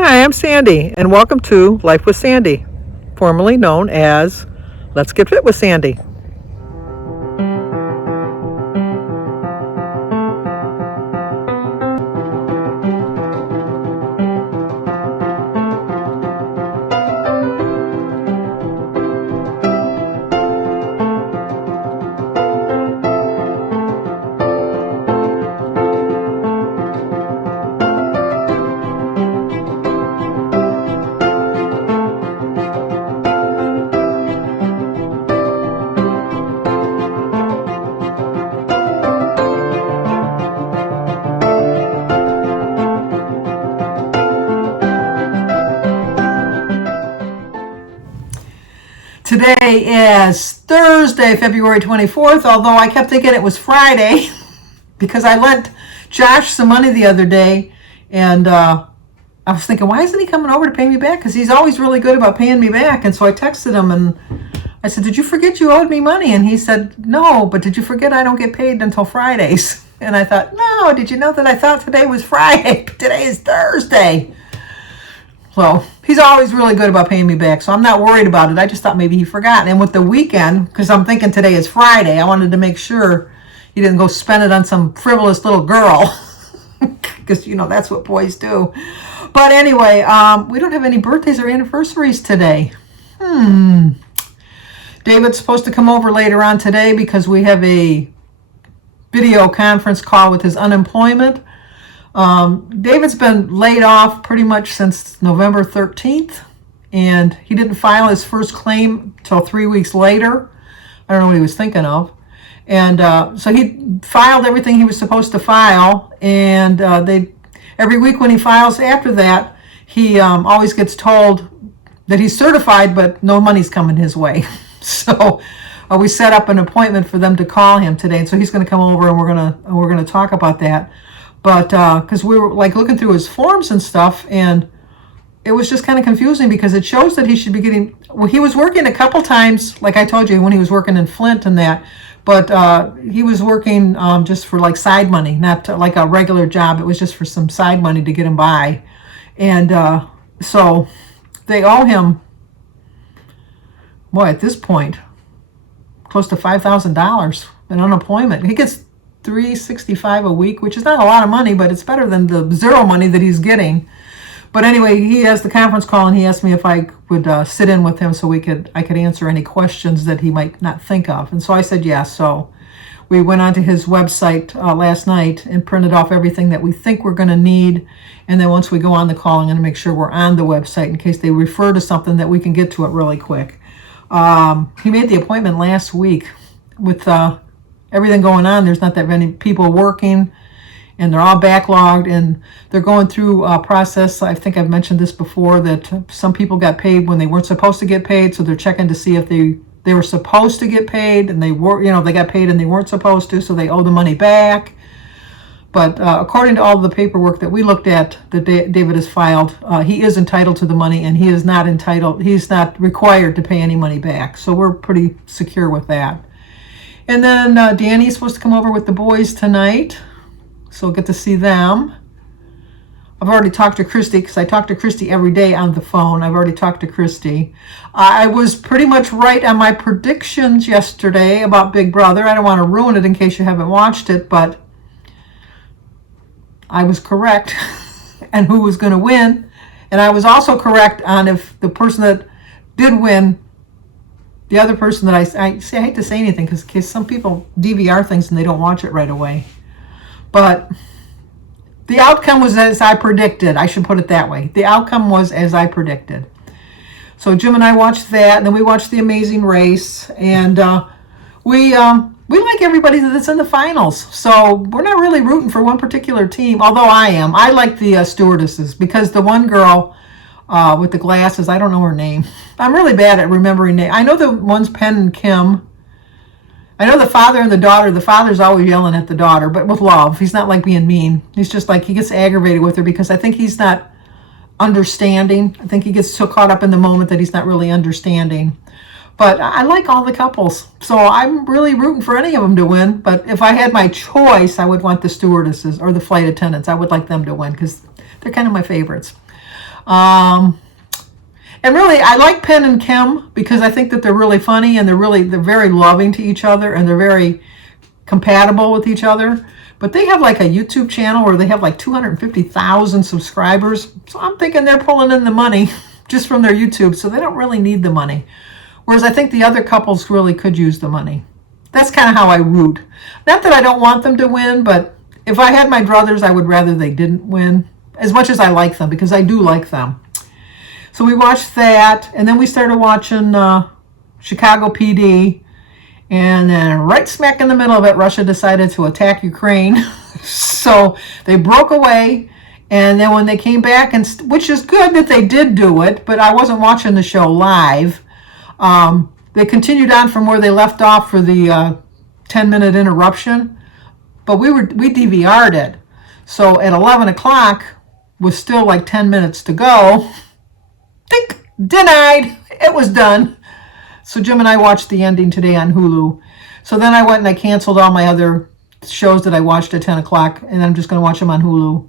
Hi, I'm Sandy, and welcome to Life with Sandy, formerly known as Let's Get Fit with Sandy. Today is Thursday, February 24th, although I kept thinking it was Friday because I lent Josh some money the other day, and I was thinking, why isn't he coming over to pay me back? Because he's always really good about paying me back. And so I texted him and I said, did you forget you owed me money? And he said, no, but did you forget I don't get paid until Fridays? And I thought, no, did you know that I thought today was Friday? Today is Thursday. So he's always really good about paying me back, so I'm not worried about it. I just thought maybe he forgot. And with the weekend, because I'm thinking today is Friday, I wanted to make sure he didn't go spend it on some frivolous little girl, because, you know, that's what boys do. But anyway, we don't have any birthdays or anniversaries today. David's supposed to come over later on today because we have a video conference call with his unemployment. David's been laid off pretty much since November 13th, and he didn't file his first claim till 3 weeks later. I don't know what he was thinking of. And so he filed everything he was supposed to file, and every week when he files after that, he always gets told that he's certified, but no money's coming his way. So we set up an appointment for them to call him today, and so he's going to come over, and we're gonna talk about that. But because we were like looking through his forms and stuff, and it was just kind of confusing because it shows that he should be getting, well, he was working a couple times, like I told you, when he was working in Flint and that, but he was working just for like side money, not like a regular job. It was just for some side money to get him by. And so they owe him, boy, at this point, close to $5,000 in unemployment. He gets $365 a week, which is not a lot of money, but it's better than the zero money that he's getting. But anyway, he has the conference call, and he asked me if I would sit in with him so I could answer any questions that he might not think of. And so I said yes. So we went onto his website last night and printed off everything that we think we're going to need. And then once we go on the call, I'm going to make sure we're on the website in case they refer to something that we can get to it really quick. He made the appointment last week with everything going on. There's not that many people working, and they're all backlogged, and they're going through a process. I think I've mentioned this before, that some people got paid when they weren't supposed to get paid, so they're checking to see if they were supposed to get paid, and they were, they got paid and they weren't supposed to, so they owe the money back. But according to all the paperwork that we looked at that David has filed, he is entitled to the money, and he's not required to pay any money back. So we're pretty secure with that. And then Danny's supposed to come over with the boys tonight, so we'll get to see them. I've already talked to Christy, because I talk to Christy every day on the phone. I've already talked to Christy. I was pretty much right on my predictions yesterday about Big Brother. I don't want to ruin it in case you haven't watched it, but I was correct and who was going to win. And I was also correct on if the person that did win, the other person that I hate to say anything because some people DVR things and they don't watch it right away. But the outcome was as I predicted. I should put it that way. The outcome was as I predicted. So Jim and I watched that, and then we watched The Amazing Race, and we like everybody that's in the finals. So we're not really rooting for one particular team, although I am. I like the stewardesses, because the one girl with the glasses, I don't know her name. I'm really bad at remembering names. I know the one's Penn and Kim. I know the father and the daughter. The father's always yelling at the daughter, but with love. He's not like being mean. He's just like, he gets aggravated with her because I think he's not understanding. I think he gets so caught up in the moment that he's not really understanding. But I like all the couples, so I'm really rooting for any of them to win. But if I had my choice, I would want the stewardesses or the flight attendants. I would like them to win because they're kind of my favorites. Um, and really, I like Penn and Kim because I think that they're really funny and they're very loving to each other and they're very compatible with each other. But they have like a YouTube channel where they have like 250,000 subscribers. So I'm thinking they're pulling in the money just from their YouTube, so they don't really need the money. Whereas I think the other couples really could use the money. That's kind of how I root. Not that I don't want them to win, but if I had my druthers, I would rather they didn't win, as much as I like them, because I do like them. So we watched that, and then we started watching Chicago PD, and then right smack in the middle of it, Russia decided to attack Ukraine. So they broke away, and then when they came back, which is good that they did do it, but I wasn't watching the show live. They continued on from where they left off for the 10-minute interruption, but we DVR'd it. So at 11 o'clock, with still like 10 minutes to go, think denied. It was done. So Jim and I watched the ending today on Hulu. So then I went and I canceled all my other shows that I watched at 10 o'clock, and I'm just going to watch them on Hulu.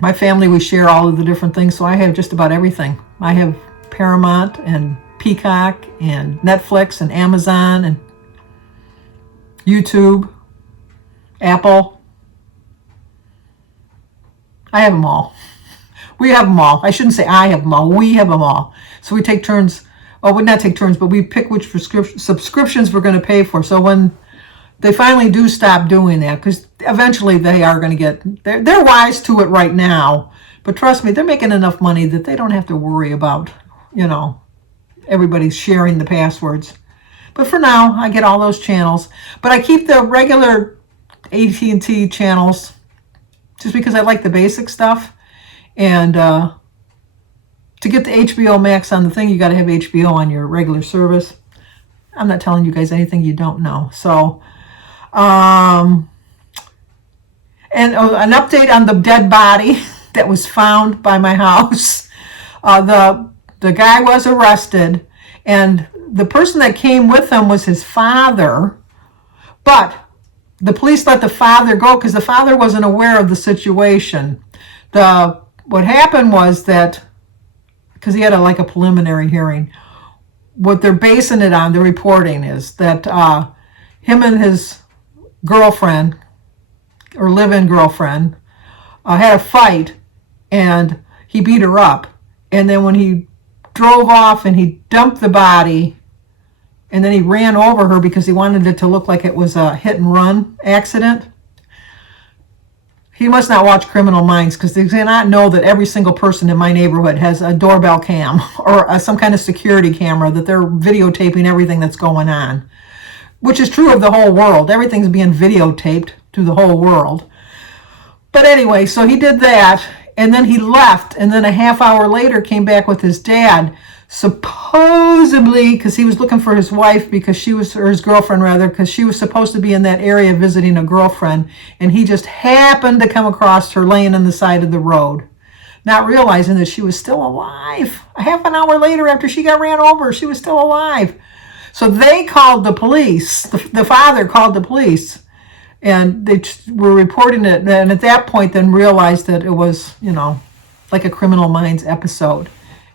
My family, we share all of the different things, so I have just about everything. I have Paramount and Peacock and Netflix and Amazon and YouTube, Apple. I have them all. We have them all. I shouldn't say I have them all. We have them all. So we take turns. Oh, we not take turns, but we pick which subscriptions we're going to pay for. So when they finally do stop doing that, because eventually they are going to get, they're wise to it right now. But trust me, they're making enough money that they don't have to worry about, everybody's sharing the passwords. But for now, I get all those channels. But I keep the regular AT&T channels just because I like the basic stuff. And to get the HBO Max on the thing, you got to have HBO on your regular service. I'm not telling you guys anything you don't know. So, and an update on the dead body that was found by my house. The guy was arrested, and the person that came with him was his father, but the police let the father go because the father wasn't aware of the situation. What happened was that, because he had a preliminary hearing, what they're basing it on, the reporting is that him and his girlfriend, or live-in girlfriend, had a fight, and he beat her up. And then when he drove off and he dumped the body, and then he ran over her because he wanted it to look like it was a hit-and-run accident. He must not watch Criminal Minds because they cannot know that every single person in my neighborhood has a doorbell cam or some kind of security camera, that they're videotaping everything that's going on, which is true of the whole world. Everything's being videotaped to the whole world. But anyway, so he did that, and then he left, and then a half hour later came back with his dad, supposedly because he was looking for his wife, or his girlfriend rather, because she was supposed to be in that area visiting a girlfriend, and he just happened to come across her laying on the side of the road, not realizing that she was still alive. A half an hour later, after she got ran over, she was still alive. So they called the police. The father called the police, and they were reporting it, and at that point then realized that it was, like a Criminal Minds episode.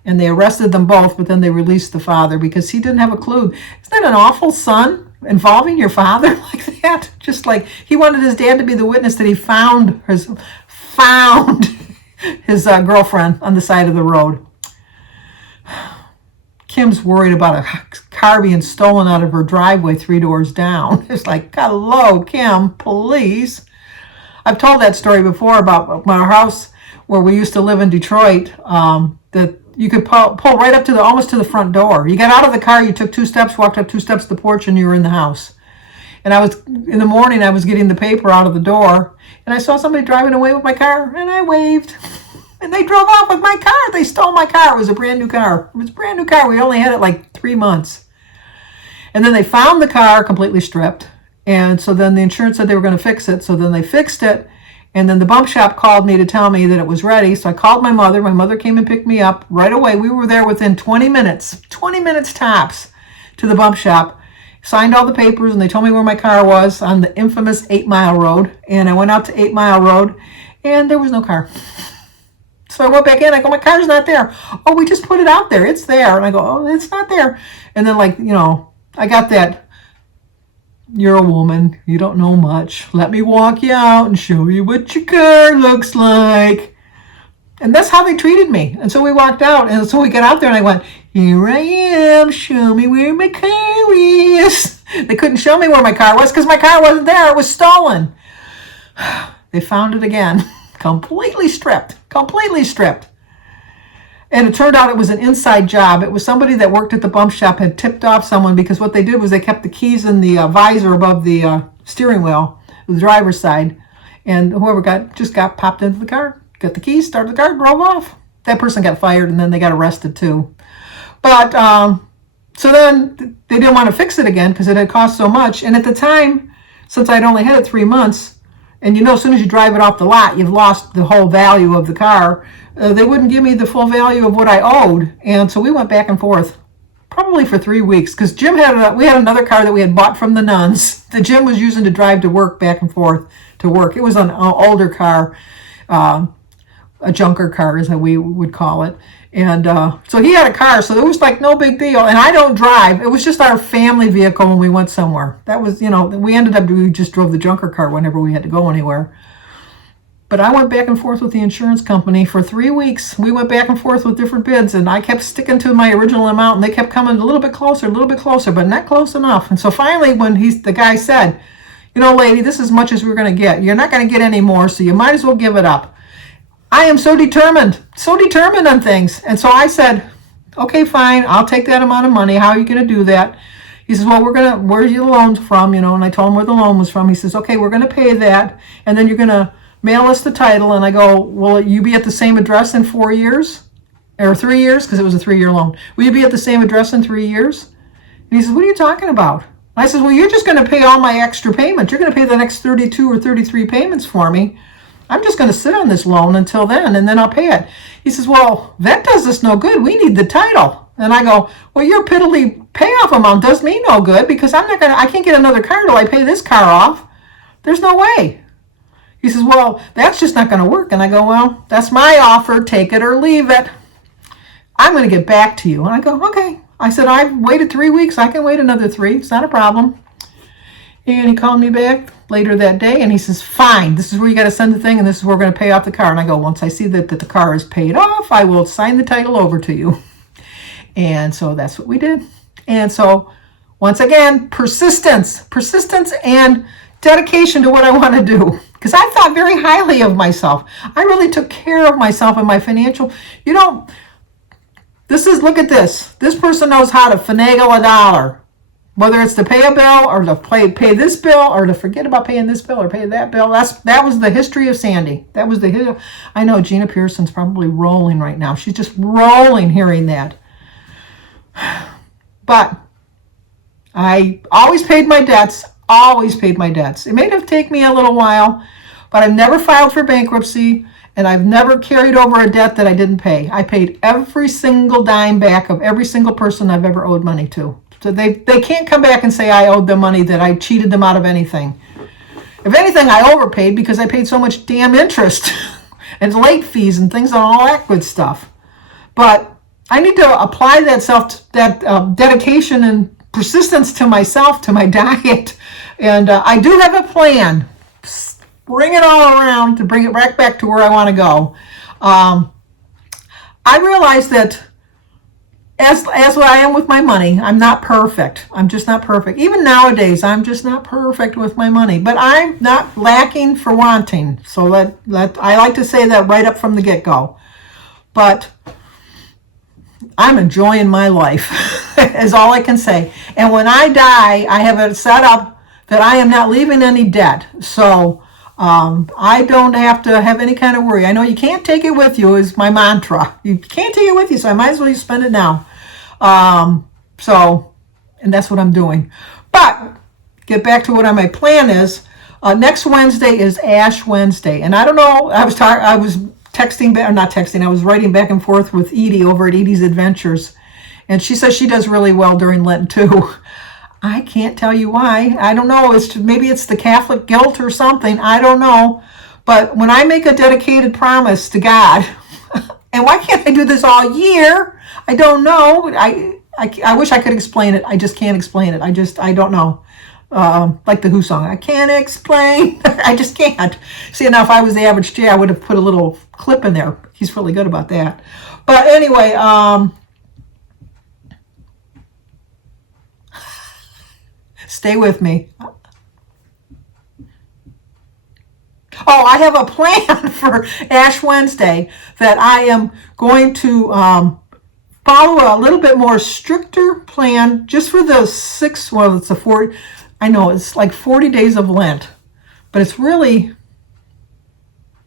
And they arrested them both, but then they released the father because he didn't have a clue. Isn't that an awful, son, involving your father like that? Just like he wanted his dad to be the witness that he found his girlfriend on the side of the road. Kim's worried about a car being stolen out of her driveway 3 doors down. It's like, hello, Kim, please. I've told that story before about my house where we used to live in Detroit, that you could pull right up to almost to the front door. You got out of the car, you took 2 steps, walked up 2 steps to the porch, and you were in the house. And in the morning, I was getting the paper out of the door, and I saw somebody driving away with my car, and I waved. And they drove off with my car. They stole my car. It was a brand new car. It was a brand new car. We only had it like 3 months. And then they found the car completely stripped. And so then the insurance said they were going to fix it. So then they fixed it. And then the bump shop called me to tell me that it was ready. So I called my mother. My mother came and picked me up right away. We were there within 20 minutes tops to the bump shop. Signed all the papers, and they told me where my car was on the infamous 8 Mile Road. And I went out to 8 Mile Road, and there was no car. So I went back in. I go, my car's not there. Oh, we just put it out there. It's there. And I go, oh, it's not there. And then, like, I got that, you're a woman. You don't know much. Let me walk you out and show you what your car looks like. And that's how they treated me. And so we walked out. And so we got out there and I went, here I am. Show me where my car is. They couldn't show me where my car was because my car wasn't there. It was stolen. They found it again. Completely stripped. And it turned out it was an inside job. It was somebody that worked at the bump shop had tipped off someone because what they did was they kept the keys in the visor above the steering wheel, the driver's side. And whoever got popped into the car, got the keys, started the car, drove off. That person got fired and then they got arrested too. But so then they didn't want to fix it again because it had cost so much. And at the time, since I'd only had it 3 months, and as soon as you drive it off the lot, you've lost the whole value of the car. They wouldn't give me the full value of what I owed. And so we went back and forth probably for 3 weeks because Jim we had another car that we had bought from the nuns that Jim was using to drive to work, back and forth to work. It was an older car, a junker car as we would call it. And so he had a car, so it was like no big deal. And I don't drive. It was just our family vehicle when we went somewhere. That was, we just drove the junker car whenever we had to go anywhere. But I went back and forth with the insurance company for 3 weeks. We went back and forth with different bids, and I kept sticking to my original amount, and they kept coming a little bit closer, but not close enough. And so finally, when the guy said, lady, this is as much as we're going to get. You're not going to get any more, so you might as well give it up. I am so determined on things. And so I said, okay, fine, I'll take that amount of money. How are you going to do that? He says, well, where's your loan from? And I told him where the loan was from. He says, okay, we're going to pay that. And then you're going to mail us the title. And I go, will you be at the same address in 4 years? Or 3 years? Because it was a 3-year loan. Will you be at the same address in 3 years? And he says, what are you talking about? I says, well, you're just going to pay all my extra payments. You're going to pay the next 32 or 33 payments for me. I'm just going to sit on this loan until then, and then I'll pay it. He says, well, that does us no good. We need the title. And I go, well, your piddly payoff amount does me no good because I can't get another car till I pay this car off. There's no way. He says, well, that's just not going to work. And I go, well, that's my offer. Take it or leave it. I'm going to get back to you. And I go, okay. I said, I've waited 3 weeks. I can wait another 3. It's not a problem. And he called me back later that day, and he says, fine, this is where you got to send the thing, and this is where we're going to pay off the car. And I go, once I see that the car is paid off, I will sign the title over to you. And so that's what we did. And so, once again, persistence and dedication to what I want to do. Because I thought very highly of myself. I really took care of myself and my financial, look at this. This person knows how to finagle a dollar. Whether it's to pay a bill or to pay this bill or to forget about paying this bill or pay that bill. That was the history of Sandy. I know Gina Pearson's probably rolling right now. She's just rolling hearing that. But I always paid my debts. It may have taken me a little while, but I've never filed for bankruptcy and I've never carried over a debt that I didn't pay. I paid every single dime back of every single person I've ever owed money to. So they can't come back and say I owed them money, that I cheated them out of anything. If anything, I overpaid because I paid so much damn interest and late fees and things and all that good stuff. But I need to apply that dedication and persistence to myself, to my diet. And I do have a plan. Bring it all around to bring it right back to where I want to go. I realize that as what I am with my money, I'm not perfect. I'm just not perfect. Even nowadays, I'm just not perfect with my money. But I'm not lacking for wanting. So I like to say that right up from the get-go. But I'm enjoying my life, is all I can say. And when I die, I have it set up that I am not leaving any debt. So I don't have to have any kind of worry. I know you can't take it with you is my mantra. You can't take it with you, so I might as well spend it now. And that's what I'm doing. But get back to what my plan is. Next Wednesday is Ash Wednesday, and I don't know. I was writing back and forth with Edie over at Edie's Adventures, and she says she does really well during Lent too. I can't tell you why. I don't know. Maybe it's the Catholic guilt or something. I don't know. But when I make a dedicated promise to God, And why can't I do this all year? I don't know. I wish I could explain it. I just can't explain it. I don't know. Like the Who song, I can't explain. I just can't. See, now if I was the average Jay, I would have put a little clip in there. He's really good about that. But anyway, stay with me. Oh, I have a plan for Ash Wednesday that I am going to follow a little bit more stricter plan just for the 40, I know it's like 40 days of Lent, but it's really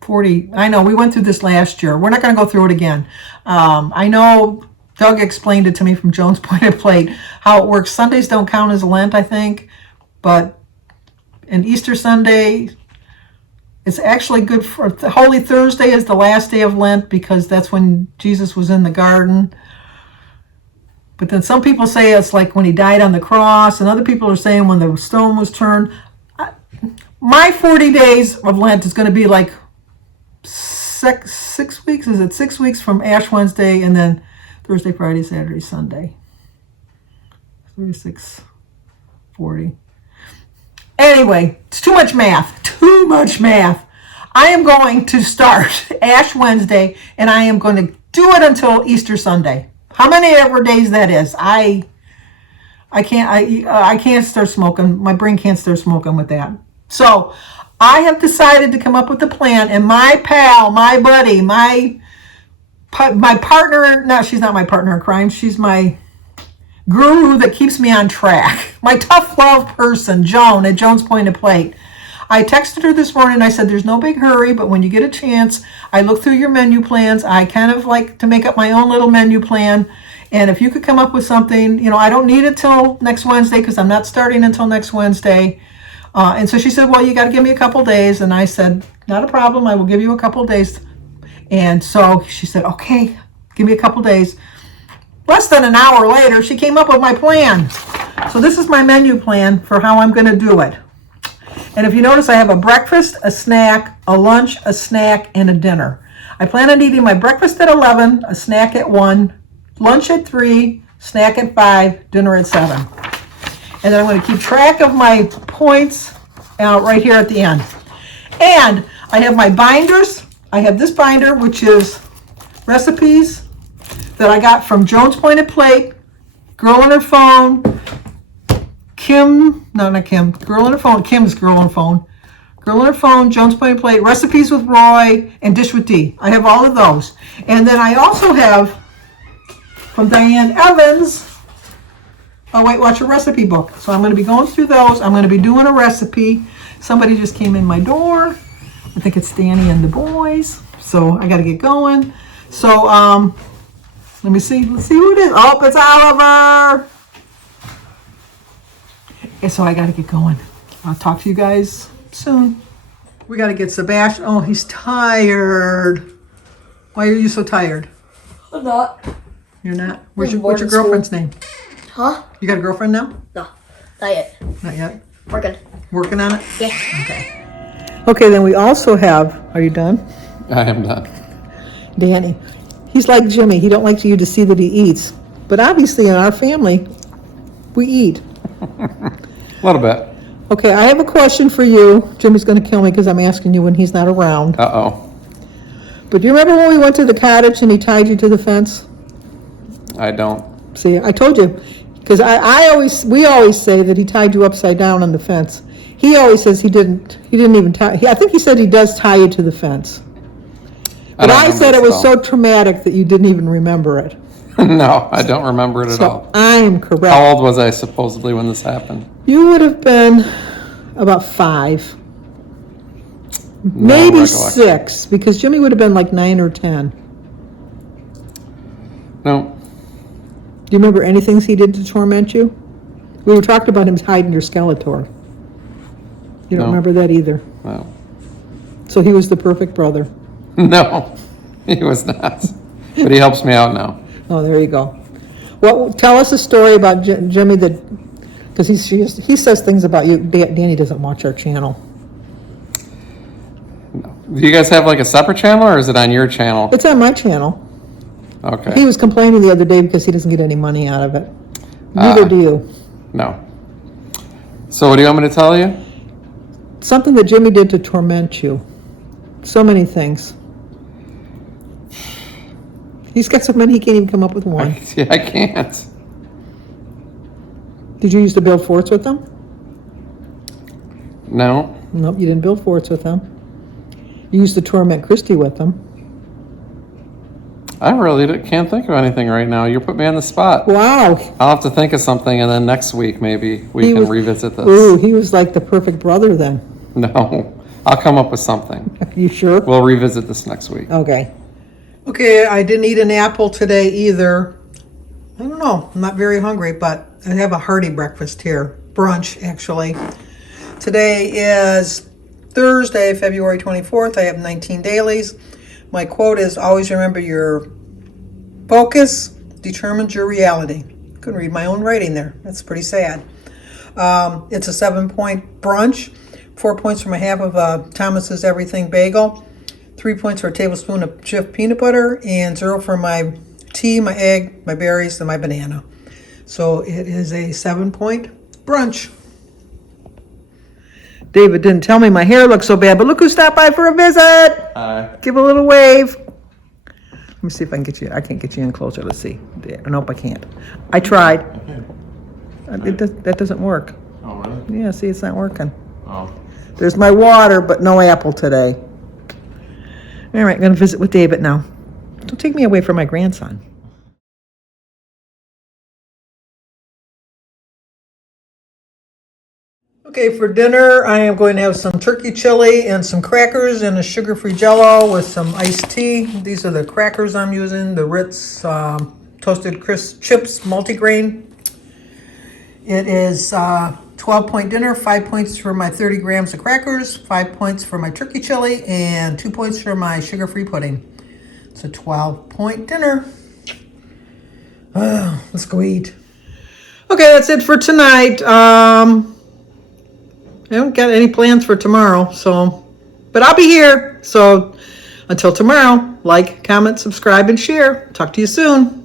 40. I know we went through this last year. We're not going to go through it again. I know Doug explained it to me from Jones Pointed Plate, how it works. Sundays don't count as Lent, I think, but an Easter Sunday, it's actually good for Holy Thursday is the last day of Lent because that's when Jesus was in the garden. But then some people say it's like when he died on the cross, and other people are saying when the stone was turned. My 40 days of Lent is going to be like 6 weeks. Is it 6 weeks from Ash Wednesday and then Thursday, Friday, Saturday, Sunday? 36, 40. Anyway, it's too much math. Too much math. I am going to start Ash Wednesday, and I am going to do it until Easter Sunday. How many ever days that is? I can't start smoking. My brain can't start smoking with that. So I have decided to come up with a plan, and my pal, my buddy, my partner, no, she's not my partner in crime. She's my guru that keeps me on track. My tough love person, Joan at Jones Pointed Plate. I texted her this morning. I said, there's no big hurry, but when you get a chance, I look through your menu plans. I kind of like to make up my own little menu plan. And if you could come up with something, I don't need it till next Wednesday because I'm not starting until next Wednesday. And so she said, well, you got to give me a couple days. And I said, not a problem. I will give you a couple days. And so she said, okay, give me a couple days. Less than an hour later, she came up with my plan. So this is my menu plan for how I'm going to do it. And if you notice, I have a breakfast, a snack, a lunch, a snack, and a dinner. I plan on eating my breakfast at 11, a snack at 1, lunch at 3, snack at 5, dinner at 7. And then I'm going to keep track of my points right here at the end. And I have my binders. I have this binder, which is recipes that I got from Jones Pointed Plate, Girl on Her Phone, Girl on Her Phone, Kim's Girl on Her Phone, Girl on Her Phone, Jones Pointed Plate, Recipes with Roy, and Dish with D. I have all of those. And then I also have, from Diane Evans, Watch a Recipe book. So I'm going to be going through those. I'm going to be doing a recipe. Somebody just came in my door. I think it's Danny and the boys. So I got to get going. So let me see. Let's see who it is. Oh, it's Oliver. And so I got to get going. I'll talk to you guys soon. We got to get Sebastian. Oh, he's tired. Why are you so tired? I'm not. You're not? What's your girlfriend's name? Huh? You got a girlfriend now? No, not yet. Not yet? Working. Working on it? Yeah. Okay. Okay, then we also have, are you done? I am done. Danny. He's like Jimmy. He don't like you to see that he eats. But obviously in our family, we eat. A little bit. Okay, I have a question for you. Jimmy's going to kill me because I'm asking you when he's not around. Uh-oh. But do you remember when we went to the cottage and he tied you to the fence? I don't. See, I told you. Because we always say that he tied you upside down on the fence. He always says he didn't even tie. I think he said he does tie you to the fence. But I said it was so traumatic that you didn't even remember it. No, I don't remember it at all. So I am correct. How old was I supposedly when this happened? You would have been about 5. No Maybe recollection. 6, because Jimmy would have been like 9 or 10. No. Do you remember anything he did to torment you? We were talking about him hiding your Skeletor. You don't No. remember that either. No. So he was the perfect brother. No, he was not. But he helps me out now. Oh, there you go. Well, tell us a story about Jimmy that, because he says things about you. Danny doesn't watch our channel. No. Do you guys have like a separate channel or is it on your channel? It's on my channel. Okay. He was complaining the other day because he doesn't get any money out of it. Neither do you. No. So what do you want me to tell you? Something that Jimmy did to torment you. So many things. He's got so many he can't even come up with one. I can't. Did you used to build forts with them? No. Nope, you didn't build forts with them. You used to torment Christy with them. I really can't think of anything right now. You put me on the spot. Wow. I'll have to think of something, and then next week maybe we can revisit this. Ooh, he was like the perfect brother then. No, I'll come up with something. You sure? We'll revisit this next week. Okay. Okay, I didn't eat an apple today either. I don't know. I'm not very hungry, but I have a hearty breakfast here. Brunch, actually. Today is Thursday, February 24th. I have 19 dailies. My quote is, always remember your focus determines your reality. Couldn't read my own writing there. That's pretty sad. It's a 7-point brunch. 4 points for my half of Thomas's Everything Bagel. 3 points for a tablespoon of Jif peanut butter. And 0 for my tea, my egg, my berries, and my banana. So it is a 7-point brunch. David didn't tell me my hair looks so bad, but look who stopped by for a visit. Hi. Give a little wave. Let me see if I can get you. I can't get you in closer. Let's see. Nope, I can't. I tried. That doesn't work. Oh, really? Yeah, see, it's not working. Oh. There's my water, but no apple today. All right, I'm going to visit with David now. Don't take me away from my grandson. Okay, for dinner, I am going to have some turkey chili and some crackers and a sugar-free Jell-O with some iced tea. These are the crackers I'm using, the Ritz Toasted Crisp Chips multigrain. It is 12-point dinner, 5 points for my 30 grams of crackers, 5 points for my turkey chili, and 2 points for my sugar-free pudding. It's a 12-point dinner. Let's go eat. Okay, that's it for tonight. I don't got any plans for tomorrow, but I'll be here. So until tomorrow, like, comment, subscribe, and share. Talk to you soon.